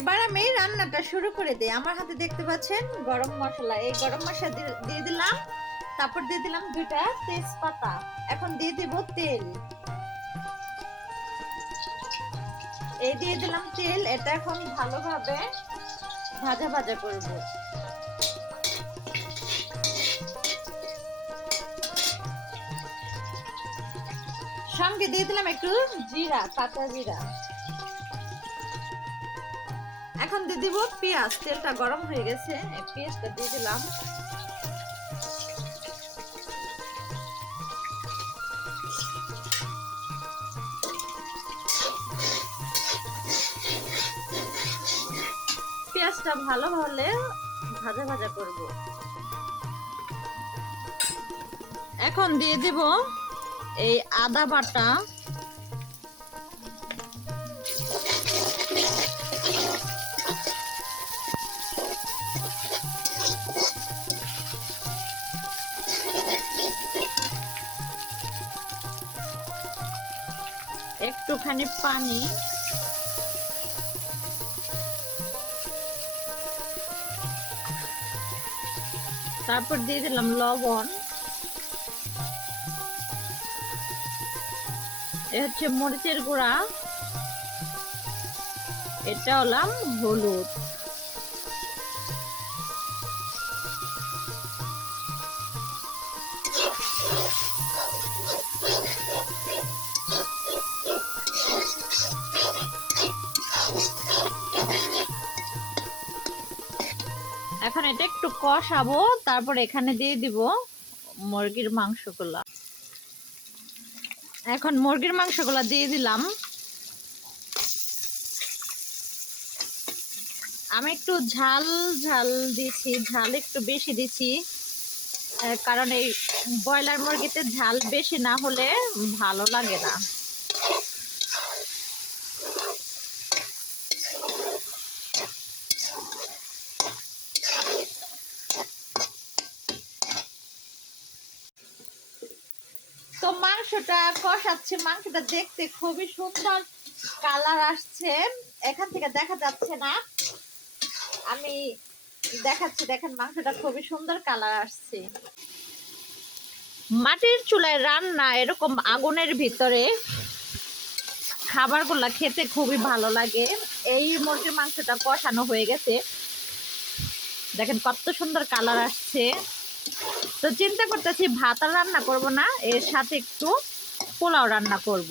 এবার আমি রান্নাটা শুরু করে দিই। আমার হাতে দেখতে পাচ্ছেন গরম মশলা, এই গরম মশলা দিয়ে দিলাম। তারপর দিয়ে দিলাম 2টা তেজপাতা। এখন দিয়ে দিব তেল। এই দিয়ে দিলাম তেল। এটা এখন ভালোভাবে ভাজা ভাজা করব। সঙ্গে দিয়ে দিলাম একটু জিরা, কাঁচা জিরা। এখন দিয়ে দিব পেঁয়াজ। তেলটা গরম হয়ে গেছে, এই পেঁয়াজটা দিয়ে দিলাম। পেঁয়াজটা ভালো হলে ভাজা ভাজা করব। এখন দিয়ে দিব এই আদা বাটা, একটুখানি পানি, তারপর দিয়ে দিলাম লবণ, এ হচ্ছে মরিচের গুঁড়া, এটা হলাম হলুদ। এখন এটা একটু কষাবো, তারপর এখানে দিয়ে দিব মুরগির মাংসগুলা। এখন মুরগির মাংসগুলা দিয়ে দিলাম। আমি একটু ঝাল ঝাল দিছি, ঝাল একটু বেশি দিছি, কারণ এই ব্রয়লার মুরগিতে ঝাল বেশি না হলে ভালো লাগে না। তো মাংসটা কষাচ্ছি, মাংসটা দেখতে খুবই সুন্দর কালার আসছে। এখান থেকে দেখা যাচ্ছে না, আমি দেখাচ্ছি, দেখেন মাংসটা খুবই সুন্দর কালার আসছে। মাটির চুলায় রান্না এরকম আগুনের ভিতরে খাবারগুলা খেতে খুবই ভালো লাগে। এই মুরগির মাংসটা কষানো হয়ে গেছে, দেখেন কত সুন্দর কালার আসছে। তো চিন্তা করতেছি ভাত আর রান্না করবো না, এর সাথে একটু পোলাও রান্না করব।